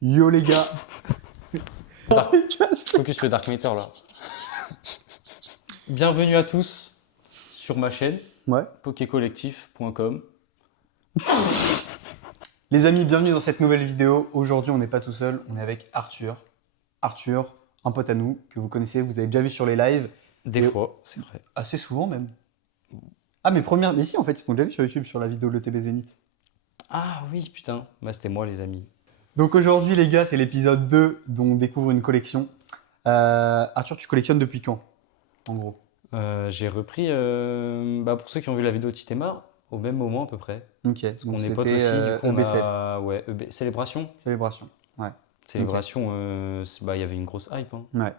Yo les gars. Focus le Dark Matter là. Bienvenue à tous sur ma chaîne Ouais. pokécollectif.com. Les amis, bienvenue dans cette nouvelle vidéo. Aujourd'hui, on n'est pas tout seul, on est avec Arthur. Arthur, un pote à nous que vous connaissez, vous avez déjà vu sur les lives. Des fois, c'est vrai. Assez souvent même. Ah, mais si, en fait, ils sont déjà vus sur YouTube sur la vidéo Le TB Zénith. Ah oui, putain. Bah c'était moi les amis. Donc aujourd'hui, les gars, c'est l'épisode 2 dont on découvre une collection. Arthur, tu collectionnes depuis quand, en gros? J'ai repris, pour ceux qui ont vu la vidéo Titémar, au même moment à peu près. Ok, Parce qu'on donc est potes c'était aussi, du coup on EB7. a... Ouais, Célébration. Célébration. Ouais. Célébration, il y avait une grosse hype. Hein. Ouais.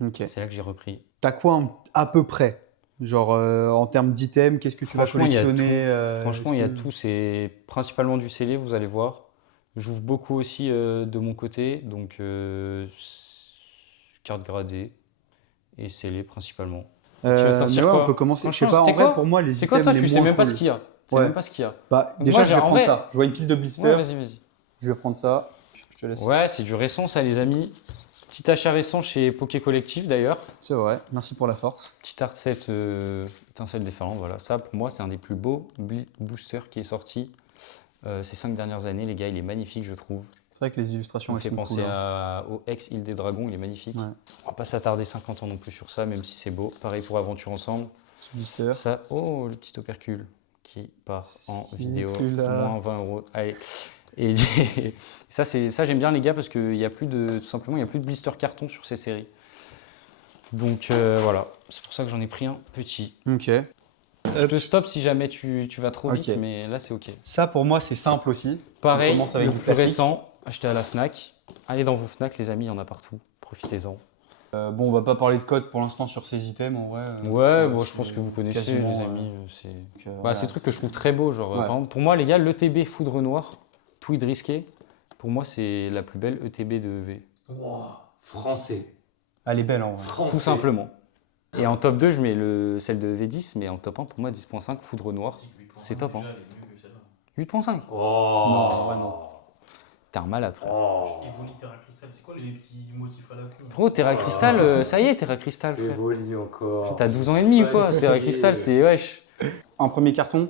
Ok. C'est là que j'ai repris. T'as quoi à peu près? Genre en termes d'items, qu'est-ce que tu vas Franchement, il y a collectionner Franchement, est-ce il y a que- tout. C'est principalement du scellé, vous allez voir. J'ouvre beaucoup aussi de mon côté. Donc, carte gradée et scellé principalement. Tu veux sortir mais ouais, quoi? on peut commencer. Je sais Franchement, pas, en c'était vrai, quoi? pour moi, les C'est quoi, items toi? les Tu sais moins même pas ce cool. qu'il y a. Tu sais Ouais. même pas ce qu'il y a. Bah, Donc déjà, moi, je vais en prendre vrai- ça. Je vois une pile de blisters. Ouais, vas-y. Je vais prendre ça. Je te laisse. Ouais, c'est du récent, ça, les amis. Petit achat récent chez Poké Collectif, d'ailleurs. C'est vrai. Merci pour la force. Petit art set étincelle déferlante, voilà. Ça, pour moi, c'est un des plus beaux boosters qui est sorti ces 5 dernières années. Les gars, il est magnifique, je trouve. C'est vrai que les illustrations Ça me elles fait sont penser cool, hein. au ex-Île des Dragons, il est magnifique. Ouais. On va pas s'attarder 50 ans non plus sur ça, même si c'est beau. Pareil pour Aventure Ensemble. Ce blister. Ça, oh, le petit opercule qui part en C'est vidéo, plus là. moins 20 €. Allez. Et ça, j'aime bien les gars parce qu'il y a plus de, tout simplement, il y a plus de blister carton sur ces séries. Donc voilà, c'est pour ça que j'en ai pris un petit. Ok. Je te stoppe si jamais tu vas trop vite, Ok. mais là c'est ok. Ça, pour moi, c'est simple aussi. On Pareil, commence avec le du plus classique. récent, acheté à la Fnac. Allez dans vos Fnac les amis, il y en a partout. Profitez-en. Bon, on va pas parler de code pour l'instant sur ces items, en vrai. Ouais, bon, je pense que vous connaissez quasiment, les amis. C'est voilà. c'est des trucs que je trouve très beaux. Genre, Ouais. par exemple, pour moi, les gars, l'ETB Foudre Noire, Tweed Risqué, pour moi, c'est la plus belle ETB de EV. Wow, français. Elle est belle, en vrai. Français. Tout simplement. Et en top 2, je mets celle de V10, mais en top 1, pour moi, 10.5, Foudre Noire. C'est top, hein. 8.5. Oh. Non, en vrai, non. T'es un malade, frère. Oh. Evoli Terra Crystal, c'est quoi les petits motifs à la con? Gros, Terra Crystal, ça y est, Terra Crystal, frère. Evoli encore. T'as 12 ans et demi ou quoi? Ouais, Terra c'est- Crystal, c'est wesh. Un premier carton.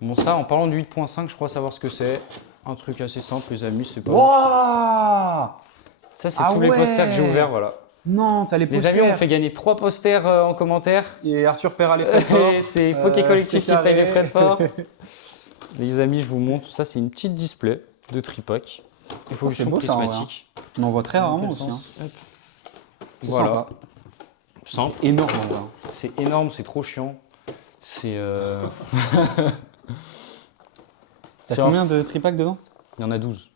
Bon, ça, en parlant du 8.5, je crois savoir ce que c'est. Un truc assez simple, les amis, c'est pas. Wouah! Ça, c'est Ah tous les ouais. posters que j'ai ouverts, voilà. Non, t'as les Les posters. amis, on fait gagner 3 posters en commentaire. Et Arthur paiera les frais de port. Et c'est Poké Collectif c'est qui paye carré. les frais de port. Les amis, je vous montre. Ça, c'est une petite display de tripack. Il faut Oh, que je c'est sois beau, ça, en vrai, prismatique. On en voit très Dans rarement quel aussi. Hein. sens Hop. C'est Voilà. sympa. Simple. C'est énorme, en vrai. C'est énorme, c'est trop chiant. C'est. T'as C'est combien de tripacks dedans? Il y en a 12.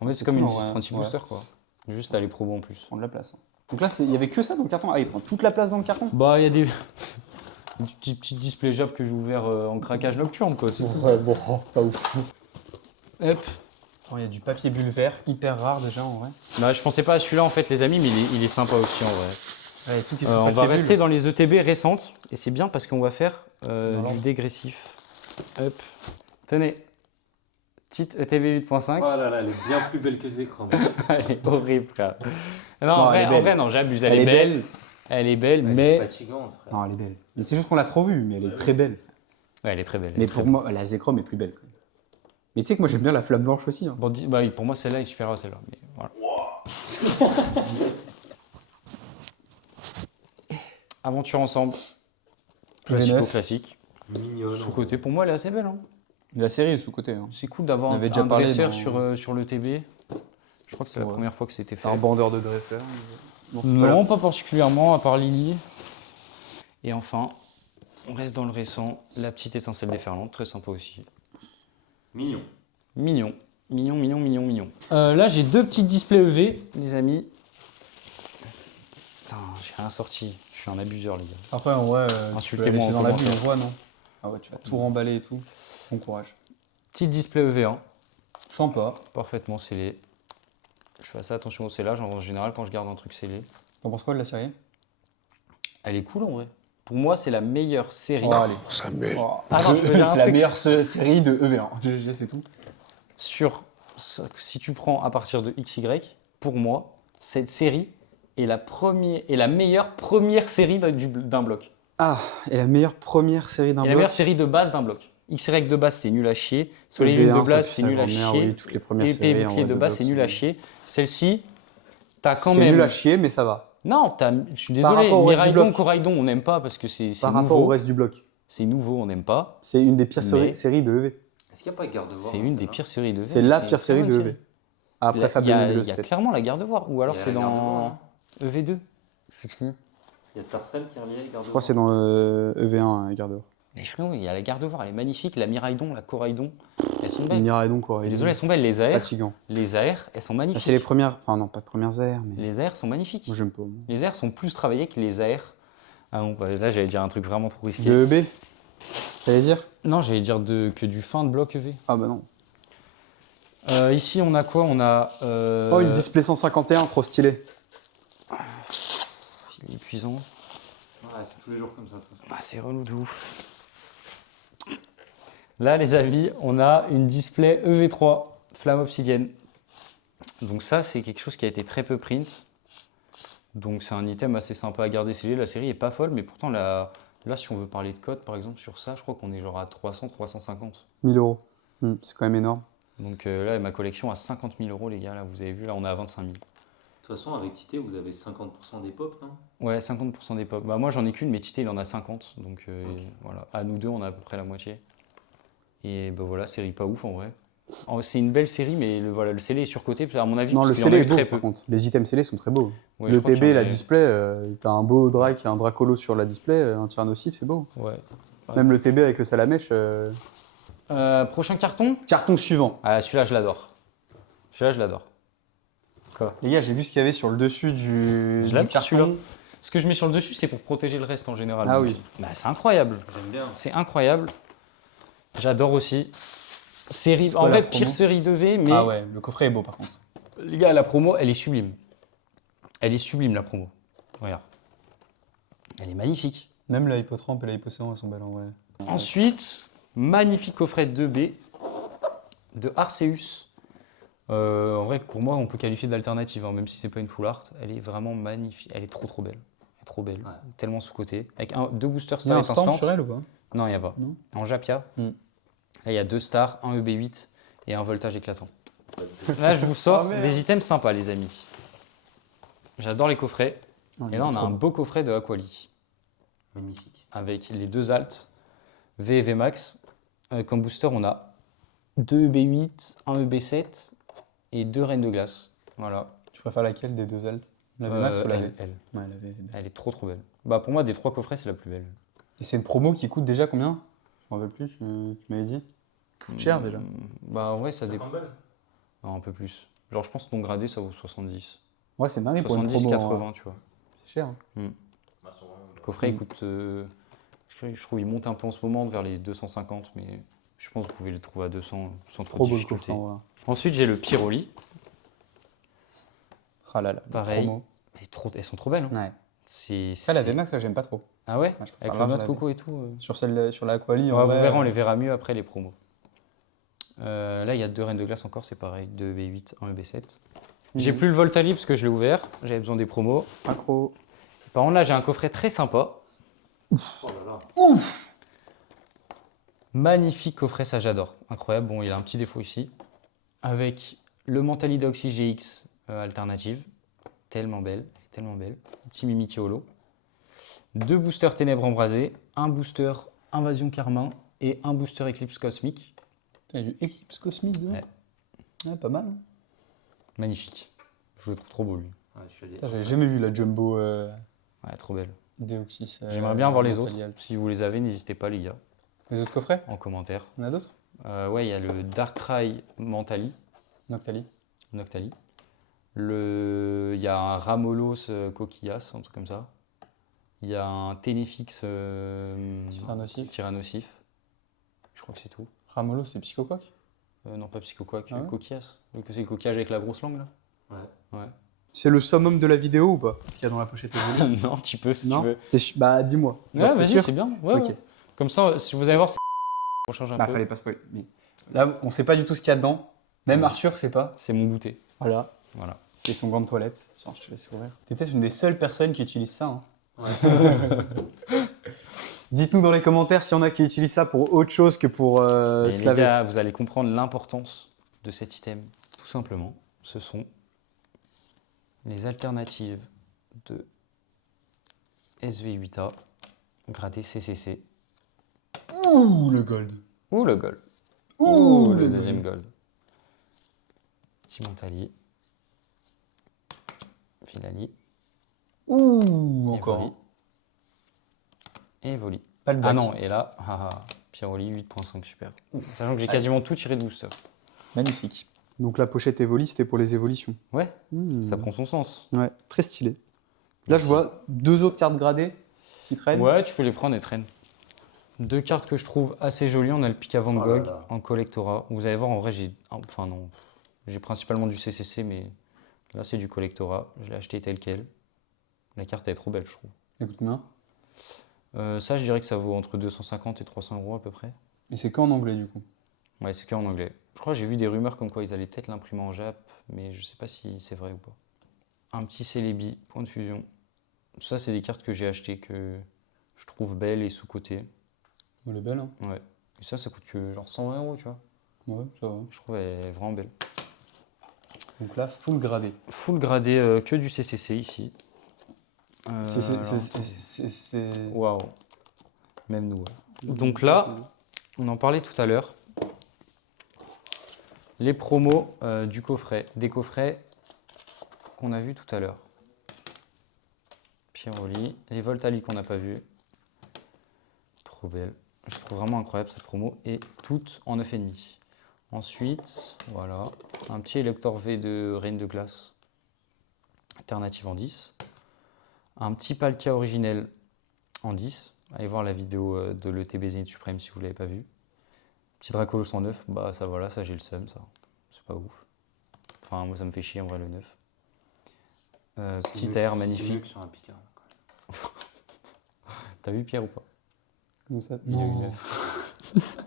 En fait, c'est comme une cool, en vrai. 36 Ouais. boosters, quoi. Juste à les probos en plus. Prendre de la place. Hein. Donc là, il y avait que ça dans le carton. Ah, il prend toute la place dans le carton. Bah, il y a des petits displays Jab que j'ai ouvert en craquage nocturne, quoi. Ouais, bon, pas ouf. Hop. Il y a du papier bulle vert, hyper rare déjà en vrai. Bah, je pensais pas à celui-là, en fait, les amis, mais il est sympa aussi, en vrai. Ouais, tout qui est On va rester dans les ETB récentes, et c'est bien parce qu'on va faire Voilà. du dégressif. Hop. Tenez. Petite ETB 8.5. Oh là là, elle est bien plus belle que les écrans. Elle est horrible, frère. Non, Non, elle est en belle. vrai, non, j'abuse. Elle est belle. Elle est belle, Elle est mais. fatigante, frère. Non, elle est belle. Mais c'est juste qu'on l'a trop vue, mais elle est très belle. Ouais, elle est très belle. elle Mais est très pour moi, la Zekrom est plus belle. Quand même. Mais tu sais que moi j'aime bien la flamme blanche aussi. Hein. Bon, bah oui, pour moi, celle-là est supérieure à celle-là. Mais voilà. Aventure ensemble. V9. Classique. Mignonne. Sous-côté, pour moi, elle est assez belle. Hein. La série est sous-côté. Hein. C'est cool d'avoir On un avait déjà un parlé dresseur dans- sur le TB. Je crois que c'est la Ouais. première fois que c'était fait. T'as un bandeur de dresseur. Non, c'est pas Non, là. pas particulièrement, à part Lily. Et enfin, on reste dans le récent, la petite étincelle déferlante, très sympa aussi. Mignon. Mignon, mignon. Là, j'ai 2 petites displays EV, les amis. Putain, j'ai rien sorti. Je suis un abuseur, les gars. Après, en vrai, tu peux Insultez-moi la laisser en dans la bulle, commentaire. on voit, non? Ah ouais, tu vas tout remballer et tout. Bon courage. Petite display EV1, Sympa. parfaitement scellé. Je fais assez attention au scellage en général quand je garde un truc scellé. T'en penses quoi de la série? Elle est cool en vrai. Pour moi, c'est la meilleure série. Oh, allez. Ça mêle. Oh. Ah non, je veux dire un c'est la truc. meilleure série de EV1. GG, c'est tout. Sur si tu prends à partir de XY, pour moi, cette série est la meilleure première série d'un bloc. Ah, et la meilleure première série d'un Et bloc. la meilleure série de base d'un bloc. XY de base, c'est nul à chier. Soleil Lune de base, c'est nul à chier. Oui, toutes les premières Et séries. en bouclier vrai, de base, c'est nul à bloc, chier. Celle-ci, t'as quand C'est même. nul à chier, mais ça va. Non, je suis Par désolé. rapport au reste du Miraidon, bloc. Coraidon, on n'aime pas parce que c'est Par rapport au nouveau. reste du bloc. C'est nouveau, on n'aime pas. C'est une des pires Mais- séries de EV. Est-ce qu'il n'y a pas Gardevoir C'est dans une des celle-là pires séries de C'est la une pire très série bonne de EV. Après Fabien Il y a Velocipède. clairement la Gardevoir. Ou alors Il y a c'est la Gardevoir, dans non EV2. C'est qui? Il y a Tarsal qui est relié avec Gardevoir. Je crois que c'est dans EV1, Gardevoir. Mais frérot, il y a la Gardevoir, elle est magnifique. La Miraidon, la Coraidon, elles sont belles. Miraidon, quoi. Désolé, elles sont belles. Les AR, Fatigant. elles sont Ah, magnifiques. c'est les premières. Enfin, non, pas premières airs, mais. Les AR sont magnifiques. Moi, j'aime pas. Les AR sont plus travaillés que les AR. Ah bon, bah là j'allais dire un truc vraiment trop risqué. De EB T'allais dire Non, j'allais dire que du fin de bloc EV. Ah, bah non. Ici on a quoi? On a. Oh, une display 151, trop stylé. Il est épuisant. Ouais, c'est tous les jours comme ça. de toute façon. Ah, c'est relou de ouf. Là, les amis, on a une display EV3 flamme obsidienne. Donc ça, c'est quelque chose qui a été très peu print. Donc c'est un item assez sympa à garder scellé. La série est pas folle, mais pourtant là, si on veut parler de code, par exemple, sur ça, je crois qu'on est genre à 300, 350. 1000 euros. C'est quand même énorme. Donc là, ma collection à 50 000 euros, les gars. Là, vous avez vu, là, on est à 25 000. De toute façon, avec Tité, vous avez 50% des pop, non? Ouais, 50% des pop. Bah, moi, j'en ai qu'une, mais Tité, il en a 50. Donc Ok. voilà. À nous deux, on a à peu près la moitié. Et bah voilà, série pas ouf en vrai. C'est une belle série, mais le scellé est surcoté, à mon avis. Non, parce le qu'il y en a scellé eu est beau, très par peu. contre. Les items scellés sont très beaux. Ouais, je le crois qu'il TB, y en la a- display, t'as un beau Drake et un Dracolo sur la display, un Tyrannosif, c'est beau. Ouais. Même le TB avec le salamèche. Prochain carton. Carton suivant. Ah, celui-là, je l'adore. Celui-là, je l'adore. Quoi? Les gars, j'ai vu ce qu'il y avait sur le dessus du l'adore, carton. celui-là. Ce que je mets sur le dessus, c'est pour protéger le reste en général. Ah Donc, oui. bah, c'est incroyable. J'aime bien. C'est incroyable. J'adore aussi. Série, C'est en quoi, vrai, la promo pire série de V, mais Ah ouais, le coffret est beau par contre. les gars, la promo, elle est sublime. Elle est sublime, la promo. Regarde. Elle est magnifique. Même la Hippotrampe et la Hippocéan, elles sont belles en vrai. Ensuite, magnifique coffret 2B de Arceus. En vrai, pour moi, on peut qualifier d'alternative, hein, même si c'est pas une full art. Elle est vraiment magnifique. Elle est trop belle. Elle est trop belle. Ouais. Tellement sous-côté. Avec deux boosters Il y a stars un stand étincelantes. sur elle ou pas Non, il n'y a pas. Non. En Japia, Hmm. là, il y a 2 stars, un EB8 et un voltage éclatant. Là, je vous sors Oh, merde. des items sympas, les amis. J'adore les coffrets. Ah, Et là, on a trop un beau. beau coffret de Aquali Magnifique. avec les 2 alts, V et V max. Comme booster, on a 2 EB8, un EB7 et 2 reines de glace. Voilà. Tu préfères laquelle des deux altes La VMAX ou la V elle. Ouais, la V. Elle est trop trop belle. Bah, pour moi, des 3 coffrets, c'est la plus belle. Et c'est une promo qui coûte déjà combien Je m'en rappelle plus, tu m'avais dit. Coûte cher déjà. Bah, en vrai, ça dépend. 50 balles. Non, un peu plus. Genre, je pense que non gradé, ça vaut 70. Ouais, c'est dingue pour une 70, promo. 80, tu vois. C'est cher. hein. Bah, sur- Le coffret, il coûte. Je trouve il monte un peu en ce moment vers les 250, mais je pense que vous pouvez le trouver à 200 sans trop Trop de beau le difficulté. coffret. en vrai. Ensuite, j'ai le Pyroli. Ah là là, la Pareil. promo. Elles sont trop belles. Hein. Ouais. C'est, Ça, la c'est- VMAX, ça, j'aime pas trop. Ah ouais, Ouais, je préfère avec le large noix de la coco et tout. Sur la Aquali, Ouais, en vous vrai, verrez, on les verra mieux après les promos. Là, il y a 2 reines de glace encore, c'est pareil. 2 EB8, 1 EB7. J'ai plus le Voltali parce que je l'ai ouvert. J'avais besoin des promos. Accro. Par contre, là, j'ai un coffret très sympa. Oh là là. Magnifique coffret, ça j'adore. Incroyable. Bon, il a un petit défaut ici. Avec le Mentalidox IGX alternative. Tellement belle, tellement belle. Petit Mimikyu Holo. 2 boosters Ténèbres Embrasées. Un booster Invasion Carmin. Et un booster Éclipse Cosmique. Il y a du Eclipse Cosmique dedans. Ouais. Ouais, pas mal. hein. Magnifique. Je le trouve trop beau, lui. Ouais, je suis allé- Putain, j'avais jamais vu la Jumbo Ouais, trop belle. Deoxys. J'aimerais bien voir les Mentally autres. Alt. Si vous les avez, n'hésitez pas, les gars, Les autres coffrets en commentaire. Il y en a d'autres Ouais, il y a le Darkrai Mentali. Noctali. Noctali. Il y a un Ramolos Coquillas, un truc comme ça. Il y a un Ténéfix Tyrannosif. Tyrannosif. Je crois que c'est tout. Ramolo, c'est Psychocoq Non, pas Psychoquac, Ah ouais Coquillas. Donc c'est le coquillage avec la grosse langue là. Ouais. C'est le summum de la vidéo ou pas Ce qu'il y a dans la pochette évolue. Non, tu peux si Non tu veux. Bah, dis-moi. Ouais, Genre, t'es vas-y, sûr c'est bien. Ouais, Ok. ouais. Comme ça, si vous allez voir, on change un Bah, peu. fallait pas spoiler. Mais là, on sait pas du tout ce qu'il y a dedans. Même Ouais. Arthur, c'est pas. C'est mon goûter. Voilà. Voilà. C'est son gant de toilette. Tiens, je te laisse ouvrir. T'es peut-être une des seules personnes qui utilise ça. Hein. Ouais. Dites-nous dans les commentaires s'il y en a qui utilisent ça pour autre chose que pour Et se les laver. gars, vous allez comprendre l'importance de cet item. Tout simplement, ce sont les alternatives de SV8A gradé CCC Ouh, le gold. ou le gold. Ouh, le le deuxième gold. Petit Montali. Filali. Ouh, Et encore. Voli. Et Voli. Pas le bac. Ah non, et là, Piroli 8.5 super. Sachant que j'ai quasiment tout tiré de booster. Magnifique. Donc la pochette Evoli, c'était pour les évolutions. Ouais, Mmh. ça prend son sens. Ouais, très stylé. Là, Merci. je vois 2 autres cartes gradées qui traînent. Ouais, tu peux les prendre et traîne. 2 cartes que je trouve assez jolies. On a le Pika Van Oh là Gogh là. en collectora. Vous allez voir, en vrai, j'ai principalement du CCC, mais là, c'est du collectora. Je l'ai acheté tel quel. La carte elle est trop belle, je trouve. Écoute bien. Ça, je dirais que ça vaut entre 250 et 300 euros à peu près. Et c'est qu'en anglais, du coup. Ouais, c'est qu'en anglais. Je crois que j'ai vu des rumeurs comme quoi ils allaient peut-être l'imprimer en Jap, mais je sais pas si c'est vrai ou pas. Un petit Celebi, point de fusion. Ça, c'est des cartes que j'ai achetées que je trouve belles et sous-cotées. Elle est belle, hein. Ouais. Et ça coûte que genre 120 euros, tu vois. Ouais, ça va. Je trouve elle est vraiment belle. Donc là, full gradé. Full gradé, que du CCC ici. C'est... Waouh. Même nous. Ouais. Donc là, on en parlait tout à l'heure. Les promos du coffret. Des coffrets qu'on a vus tout à l'heure. Piroli. Les Voltali qu'on n'a pas vus. Trop belle. Je trouve vraiment incroyable cette promo. Et toutes en 9,5. Ensuite, voilà. Un petit Elector V de Reine de Glace. Alternative en 10. Un petit Palkia originel en 10. Allez voir la vidéo de l'ETB Zénith Suprême si vous ne l'avez pas vu. Petit Dracolos en 9. Bah ça voilà, ça j'ai le seum ça. C'est pas ouf. Enfin moi ça me fait chier en vrai le 9. Petit air C'est mieux magnifique. que sur un Picard. T'as vu Pierre ou pas? Comme ça. Il a eu Non. 9.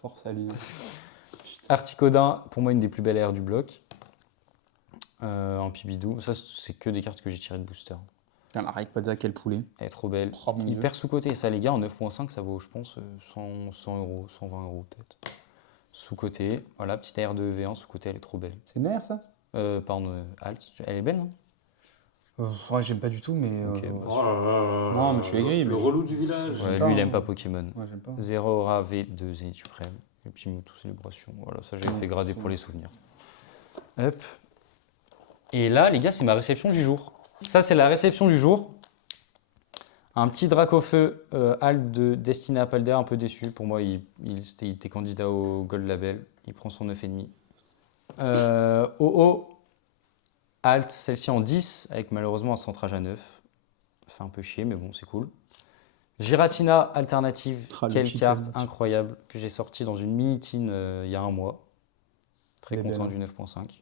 Force à lui. Articodin, pour moi une des plus belles airs du bloc. En Pibidou. Ça c'est que des cartes que j'ai tirées de booster. Putain, la Rayquaza, quel poulet. Elle est trop belle. Oh, mon Dieu. Hyper sous-côté. Ça, les gars, en 9.5, ça vaut, je pense, 100 euros, 120 euros peut-être. Sous-côté. Voilà, petite air de V1, sous-côté, elle est trop belle. C'est nerf, ça Pardon, Alt, elle est belle, non? Ouais, j'aime pas du tout, mais... Ok, bah, Oh là là. Non, mais je suis aigri, Le mais je- relou du village. Ouais, pas, lui, il hein. aime pas Pokémon. Ouais, j'aime pas. 0 Aura V2 Zénith Suprême. Et puis Mewtwo Célébration. Voilà, ça, j'ai Ouais, fait grader c'est pour bon. les souvenirs. Hop. Et là, les gars, c'est ma réception du jour. Ça, c'est la réception du jour. Un petit Dracofeu Alt de Destiné à Paldea, un peu déçu. Pour moi, il était candidat au Gold Label. Il prend son 9,5. OO Alt, celle-ci en 10, avec malheureusement un centrage à 9. Ça fait un peu chier, mais bon, c'est cool. Giratina alternative, Ah, le quelle cheat carte code. incroyable que j'ai sortie dans une mini-tin il y a un mois. Très Elle est content belle, du 9.5.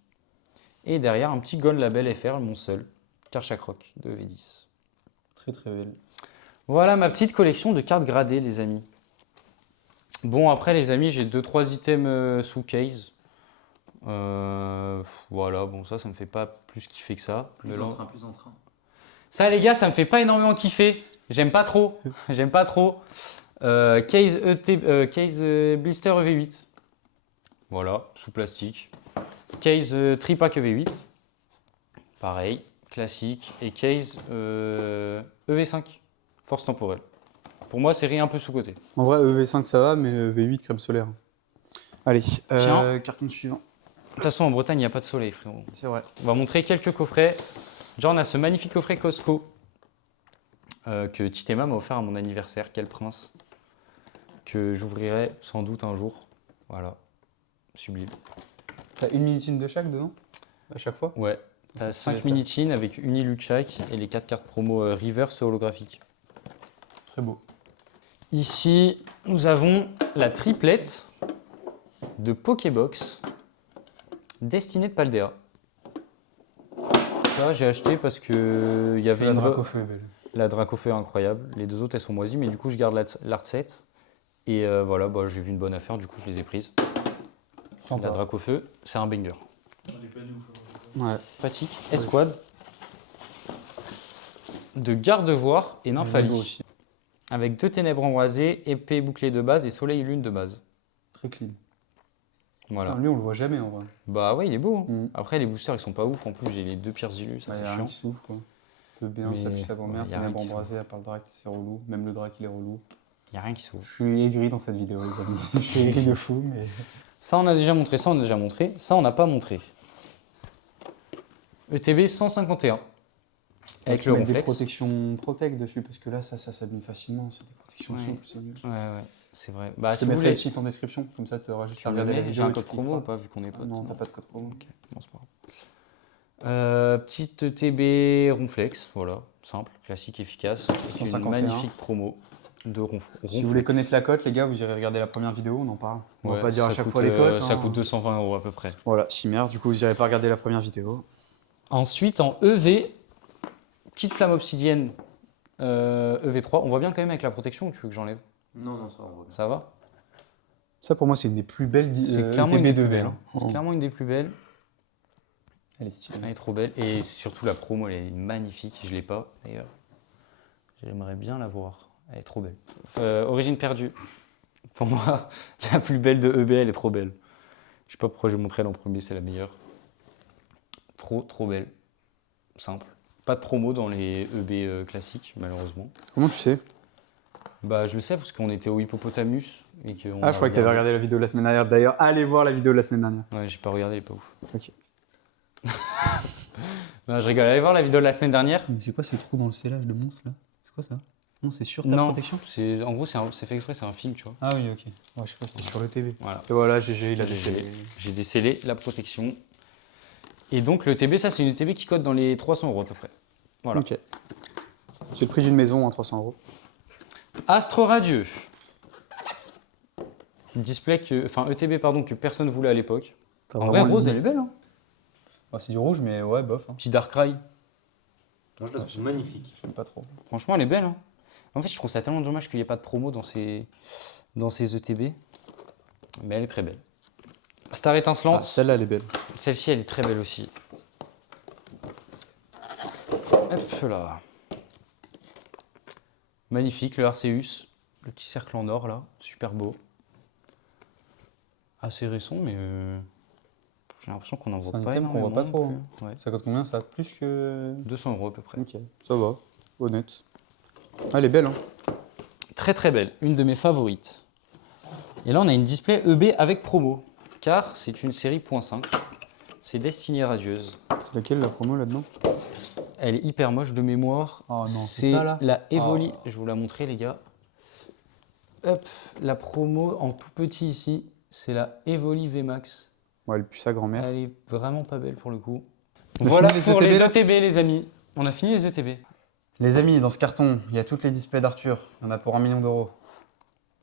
Et derrière, un petit Gold Label FR, mon seul, Karchakroc de V10. Très très belle. Voilà ma petite collection de cartes gradées, les amis. Bon, après, les amis, j'ai 2-3 items sous case. Voilà, bon, ça me fait pas plus kiffer que ça. Plus Mais en là- train, plus en train. Ça, les gars, ça me fait pas énormément kiffer. J'aime pas trop. J'aime pas trop. Case Blister EV8. Voilà, sous plastique. Case Tripack EV8. Pareil, classique. Et case EV5. Force temporelle. Pour moi, c'est rien un peu sous-côté. En vrai, EV5 ça va, mais V8 crème solaire. Allez, Tiens. carton suivant. De toute façon, en Bretagne, il n'y a pas de soleil, frérot. C'est vrai. On va montrer quelques coffrets. Genre, on a ce magnifique coffret Costco que Titema m'a offert à mon anniversaire. Quel prince. Que j'ouvrirai sans doute un jour. Voilà. Sublime. T'as une minutine de chaque dedans à chaque fois. Ouais. T'as C'est 5 ça. mini-tins avec une Iluchak et les 4 cartes promo reverse holographique. Très beau. Ici, nous avons la triplette de Pokébox destinée de Paldea. Ça, j'ai acheté parce que il y avait La une Dracofeu est belle. la Dracofeu incroyable. Les deux autres, elles sont moisies, mais du coup, je garde l'art set. Et voilà, bah, j'ai vu une bonne affaire, du coup, je les ai prises. Sympa. La Drac au feu, c'est un banger. On est pas de ouf. Ouais. Sympathique. Escouade. De garde-voir et Logo nymphalie. aussi. Avec 2 ténèbres embrasées, épée bouclée de base et soleil lune de base. Très clean. Voilà. Putain, lui, on le voit jamais en vrai. Bah ouais, il est beau. Hein. Mm. Après, les boosters, ils sont pas ouf. En plus, j'ai les 2 pires illus, ça Ouais, y c'est a rien chiant. qui s'ouvre quoi. Peu bien, Mais ça pue sa grand-mère, ouais, y a rien ténèbres qui embrasées à part le drac, c'est relou. Même le drac, il est relou. Il n'y a rien qui s'ouvre. Je suis aigri dans cette vidéo, les amis. Je suis aigri de fou, mais. Ça, on a déjà montré. Ça, on a déjà montré. Ça, on n'a pas montré. ETB 151. Avec tu le mets des Ronflex. protections Protect dessus, parce que là, ça s'abîme facilement. C'est des protections Ouais. souples, c'est mieux. Ouais, c'est vrai. Bah, Je si te vous mettrai voulez, le site en description, comme ça tu auras juste tu à le regarder la mets. vidéo. J'ai un et tu code promo ou cliqueras. pas, vu qu'on est potes? Non, t'as pas de code promo. Ok, bon, c'est pas grave. Petite ETB Ronflex, voilà, simple, classique, efficace. C'est une 151. magnifique promo de Ronflex. Si vous voulez connaître la cote, les gars, vous irez regarder la première vidéo, on en parle. On va Ouais, pas dire à ça chaque coûte, fois les cotes. Ça hein. coûte 220 € à peu près. Voilà, chimère, du coup, vous irez pas regarder la première vidéo. Ensuite, en EV, petite flamme obsidienne EV3. On voit bien quand même avec la protection ou tu veux que j'enlève? Non, ça on voit. Ça va? Ça, pour moi, c'est une des plus belles C'est clairement une ETB des de plus V. belles. hein. C'est clairement une des plus belles. Elle est stylée. Elle est trop belle. Et surtout, la promo, elle est magnifique. Je l'ai pas, d'ailleurs. J'aimerais bien la voir. Elle est trop belle. Origine perdue. Pour moi, la plus belle de EB, elle est trop belle. Je sais pas pourquoi j'ai montré elle en premier, c'est la meilleure. Trop belle. Simple. Pas de promo dans les EB classiques, malheureusement. Comment tu sais? Bah, je le sais parce qu'on était au Hippopotamus. Et qu'on Ah, je crois que tu avais regardé la vidéo de la semaine dernière. D'ailleurs, allez voir la vidéo de la semaine dernière. Ouais, j'ai pas regardé, elle est pas ouf. Ok. Non, je rigole. Allez voir la vidéo de la semaine dernière. Mais c'est quoi ce trou dans le scellage de monstre là? C'est quoi ça? Non, c'est sur ta Non, protection? en gros, c'est fait exprès, c'est un film, tu vois. Ah oui, ok. Ouais, je sais pas, c'était sur le TV. Voilà. Et voilà, GG, il a GG. décellé. J'ai décellé la protection. Et donc, le TB, ça, c'est une TB qui cote dans les 300 € à peu près. Voilà. Ok. C'est le prix d'une maison, hein, 300 €. Astre Radieux. Display ETB pardon, que personne voulait à l'époque. T'as En vraiment vrai, Rose, une- elle est belle. Hein. Ah, c'est du rouge, mais ouais, bof. Hein. Petit Darkrai. Moi je la trouve magnifique. J'aime pas trop. Franchement, elle est belle. Hein. En fait, je trouve ça tellement dommage qu'il n'y ait pas de promo dans ces ETB. Mais elle est très belle. Star Ah, étincelante. celle-là, elle est belle. Celle-ci, elle est très belle aussi. Hop là. Magnifique, le Arceus. Le petit cercle en or, là. Super beau. Assez récent, mais j'ai l'impression qu'on en C'est voit un pas item qu'on énormément. voit pas trop, non plus. Ouais. Ça coûte combien ça? Plus que. 200 € à peu près. Ok, ça va. Honnête. Ah, elle est belle, hein. Très très belle. Une de mes favorites. Et là, on a une display EB avec promo. Car c'est une série .5. C'est Destinée Radieuse. C'est laquelle la promo là-dedans? Elle est hyper moche de mémoire. Oh non, c'est c'est ça, là la Evoli. Oh. Je vais vous la montrer, les gars. Hop, la promo en tout petit ici, c'est la Evoli VMAX. Ouais, elle pue sa grand-mère. Elle est vraiment pas belle pour le coup. On a Voilà fini les pour ETB, les là ETB, les amis. On a fini les E ETB. Les amis, dans ce carton, il y a toutes les displays d'Arthur. Il y en a pour 1 million d'euros.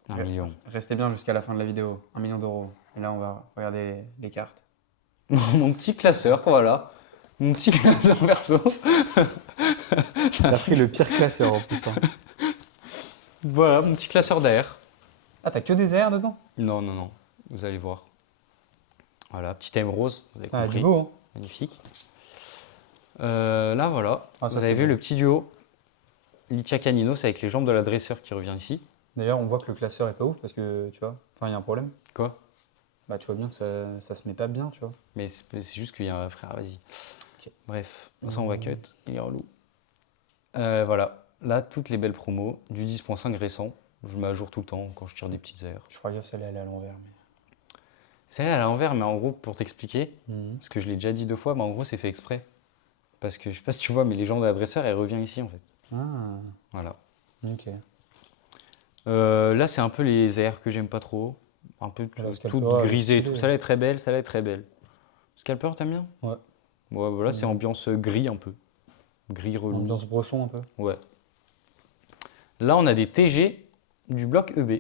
1 Ouais. million. Restez bien jusqu'à la fin de la vidéo. 1 million d'euros. Et là, on va regarder les cartes. Mon petit classeur, voilà. Mon petit classeur perso. T'as pris le pire classeur en plus. Hein. Voilà, mon petit classeur d'air. Ah, t'as que des airs dedans? Non. Vous allez voir. Voilà, petit thème rose. Vous avez Ah, compris. du beau, hein. Magnifique. Là, voilà. Ah, ça, vous avez c'est vu beau. le petit duo Litia Caninos avec les jambes de la dresseur qui revient ici. D'ailleurs, on voit que le classeur est pas ouf parce que, tu vois, enfin, il y a un problème. Quoi? Bah, tu vois bien que ça se met pas bien, tu vois. Mais c'est juste qu'il y a un frère, vas-y. Ok. Bref, ça on va cut, il est relou. Voilà, là toutes les belles promos du 10.5 récent. Je mets à jour tout le temps quand je tire des petites airs. Je ferai gaffe, celle-là, elle est à l'envers. Celle-là elle est à l'envers, mais en gros, pour t'expliquer, Mais... parce que je l'ai déjà dit 2 fois, mais en gros c'est fait exprès. Parce que je sais pas si tu vois, mais les jambes de l'adresseur, elle revient ici en fait. Ah, Voilà. ok. Là c'est un peu les airs que j'aime pas trop. Un peu Ouais, toutes Scalper, grisées et stylé, tout. Ça elle est très belle, ça elle est très belle. Scalper, t'aimes bien? Ouais. Ouais, voilà, c'est Ouais. ambiance gris un peu. Gris relou. Ambiance bresson un peu. Ouais. Là, on a des TG du bloc EB.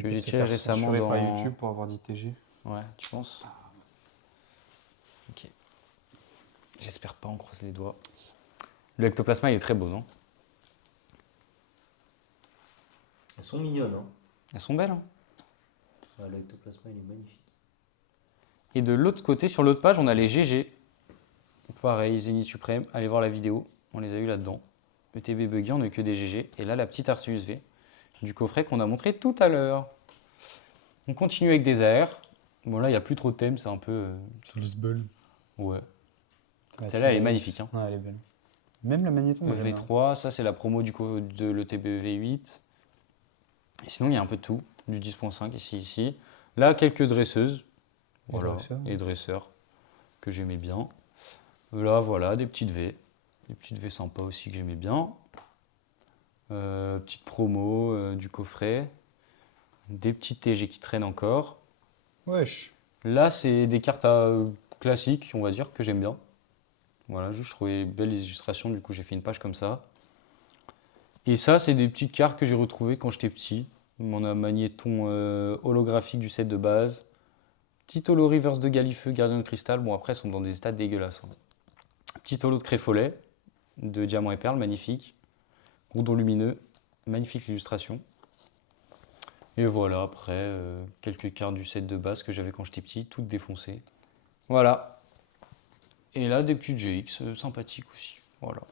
Que j'ai tiré récemment dans... par YouTube pour avoir dit TG. Ouais, tu penses? Ok. J'espère pas, on croise les doigts. Le ectoplasma, il est très beau, non? Elles sont mignonnes, hein. Elles sont belles, hein. Ah, l'ectoplasma, il est magnifique. Et de l'autre côté, sur l'autre page, on a les GG. Pareil, Zénith Suprême, allez voir la vidéo, on les a eu là-dedans. ETB Buggy, on n'a eu que des GG. Et là, la petite Arceus V du coffret qu'on a montré tout à l'heure. On continue avec des AR. Bon, là, il n'y a plus trop de thèmes, c'est un peu... Sur le Sbul. Ouais. Ouais, Celle-là, elle est magnifique, hein. Ouais, elle est belle. Même la magnéton, moi, j'aime bien. V3, ça, c'est la promo de l'ETB V8. Et sinon, il y a un peu de tout. Du 10.5 ici. Là, quelques dresseuses. Voilà. Et dresseurs que j'aimais bien. Là, voilà, des petites V. Des petites V sympas aussi que j'aimais bien. Petite promo du coffret. Des petites TG qui traînent encore. Wesh. Là, c'est des cartes classiques, on va dire, que j'aime bien. Voilà, juste je trouvais belles les illustrations, du coup j'ai fait une page comme ça. Et ça, c'est des petites cartes que j'ai retrouvées quand j'étais petit. On a magnéton holographique du set de base. Petit holo reverse de Galifeu, Gardien de Cristal. Bon, après, elles sont dans des états dégueulasses, hein. Petit holo de Créfolet, de Diamant et Perle, magnifique. Gourdon lumineux, magnifique illustration. Et voilà, après, quelques cartes du set de base que j'avais quand j'étais petit, toutes défoncées. Voilà. Et là, des petites GX sympathiques aussi. Voilà.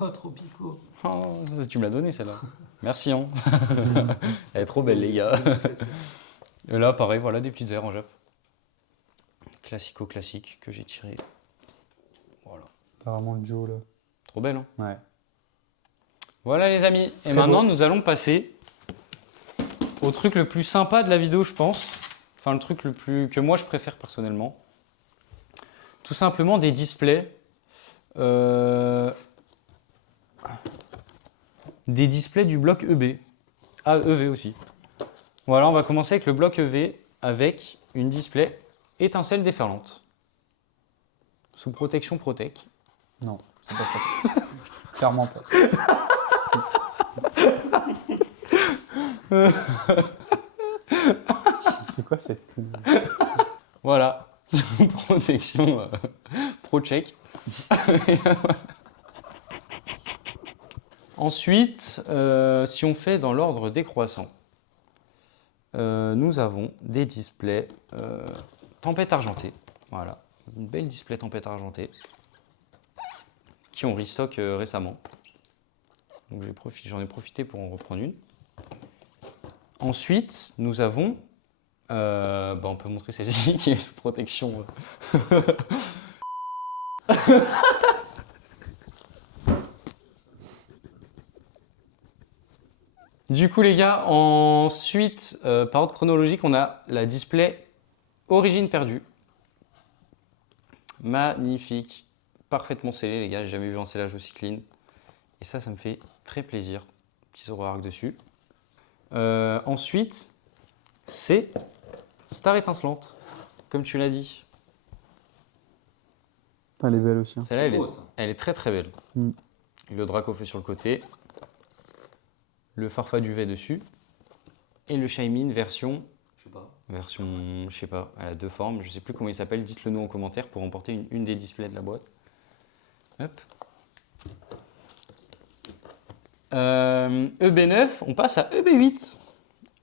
Oh, trop pico. Oh, tu me l'as donné celle-là. Merci, hein. Elle est trop belle, les gars. Et là, pareil, voilà, des petites airs en Jap. Classico-classique que j'ai tiré. Voilà. T'as vraiment le Joe là. Trop belle, hein. Ouais. Voilà, les amis. Et C'est maintenant, beau. nous allons passer au truc le plus sympa de la vidéo, je pense. Enfin, le truc le plus que moi, je préfère personnellement. Tout simplement des displays. Des displays du bloc EB. Ah, EV aussi. Voilà, on va commencer avec le bloc EV avec une display étincelle déferlante. Sous protection Protec. Non, c'est pas ça. Clairement pas. C'est quoi cette connerie? Voilà, sous protection ProCheck. Ensuite, si on fait dans l'ordre décroissant, nous avons des displays tempête argentée. Voilà, une belle display tempête argentée qui ont restock récemment. Donc j'en ai profité pour en reprendre une. Ensuite, nous avons, on peut montrer celle-ci qui est sous protection. Du coup, les gars, ensuite, par ordre chronologique, on a la display Origine perdue. Magnifique, parfaitement scellé, les gars. J'ai jamais vu un scellage aussi clean. Et ça me fait très plaisir. Petit Zoro Arc dessus. Ensuite, c'est Star étincelante, comme tu l'as dit. Elle est belle aussi. Hein. Celle-là, C'est beau, ça. elle est très très belle. Mm. Le Dracofeu sur le côté. Le Farfa duvet dessus. Et le Shaymin version, je sais pas, elle a deux formes. Je sais plus comment il s'appelle. Dites-le nous en commentaire pour remporter une des displays de la boîte. Hop. EB9, on passe à EB8.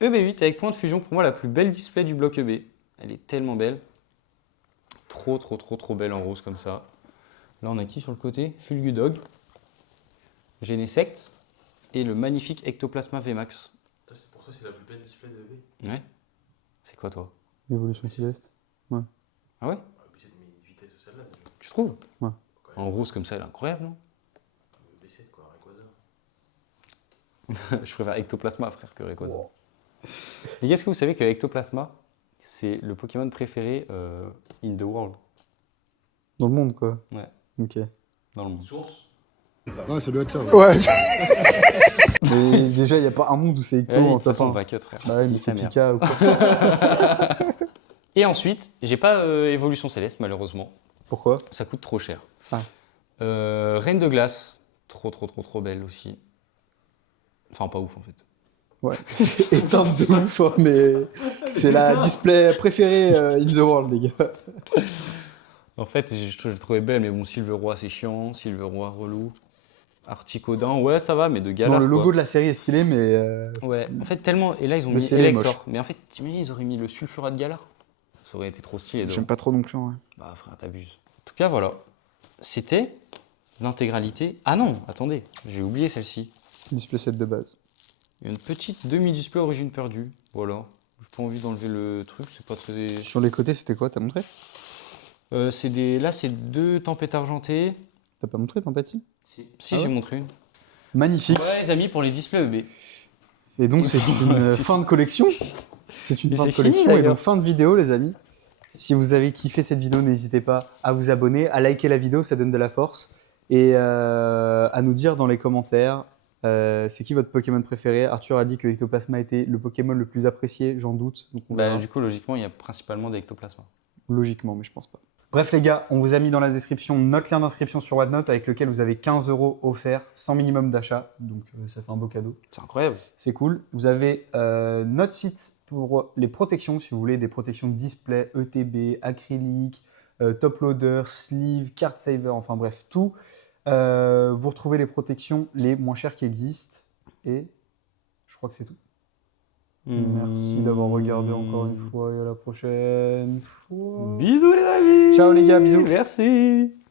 EB8 avec point de fusion, pour moi la plus belle display du bloc EB. Elle est tellement belle. Trop belle en rose comme ça. Là on a qui sur le côté? Fulgudog, Genesect et le magnifique Ectoplasma VMAX. Pour toi, c'est la plus belle display de EV. Ouais. C'est quoi toi? Évolution céleste. Ah ouais? Ah, puis c'est une vitesse de celle-là déjà. Tu trouves? Ouais. En rose comme ça, elle est incroyable, non? EB7 quoi, Rayquaza. Je préfère Ectoplasma, frère, que Rayquaza. Wow. Et est-ce que vous savez que Ectoplasma, c'est le Pokémon préféré in the world, Dans le monde quoi. Ouais. Ok. dans le monde? Source. Ouais, ça doit être ça. Ouais. Mais déjà, il n'y a pas un monde où c'est Ecto Ouais, de en toute façon, on tapant. va cut, frère. Bah ouais, mais Sa c'est mère. Pika ou quoi. Et ensuite, j'ai pas Évolution Céleste, malheureusement. Pourquoi? Ça coûte trop cher. Ah. Reine de Glace, trop belle aussi. Enfin, pas ouf en fait. Ouais. Éteinte de ouf, hein, mais c'est la display préférée in the world, les gars. En fait, je le trouvais belle, mais bon, Sylve Roi, c'est chiant. Sylve Roi, relou. Articodin, ouais, ça va, mais de Bon, galère. le logo quoi. de la série est stylé, mais Ouais, en fait, tellement. Et là, ils ont Le mis scellé est Elector. moche. Mais en fait, t'imagines, ils auraient mis le sulfurat de galard. Ça aurait été trop stylé. j'aime pas trop non plus. Ouais. Bah, frère, t'abuses. En tout cas, voilà. C'était l'intégralité. Ah non, attendez, j'ai oublié celle-ci. Display set de base. Il y a une petite demi-display origine perdue. Voilà. J'ai pas envie d'enlever le truc, c'est pas très. Sur les côtés, c'était quoi? T'as montré? Là, c'est 2 tempêtes argentées. T'as pas montré Tempati? Si. Si, Ah j'ai ouais montré une. Magnifique. Ouais, les amis, pour les displays EB. Et donc, c'est une C'est fin de collection. C'est une Mais fin de c'est fini, collection et d'ailleurs. donc fin de vidéo, les amis. Si vous avez kiffé cette vidéo, n'hésitez pas à vous abonner, à liker la vidéo, ça donne de la force. Et à nous dire dans les commentaires, c'est qui votre Pokémon préféré? Arthur a dit que Ectoplasma était le Pokémon le plus apprécié, j'en doute. Donc on Bah, verra. du coup, logiquement, il y a principalement des ectoplasmas. Logiquement, mais je pense pas. Bref les gars, on vous a mis dans la description notre lien d'inscription sur Whatnot avec lequel vous avez 15 € offerts sans minimum d'achat. Donc ça fait un beau cadeau. C'est incroyable. C'est cool. Vous avez notre site pour les protections, si vous voulez, des protections de display, ETB, acrylique, top loader, sleeve, card saver, enfin bref, tout. Vous retrouvez les protections les moins chères qui existent. Et je crois que c'est tout. Merci d'avoir regardé encore une fois et à la prochaine fois. Bisous les amis. Ciao les gars, bisous. Merci.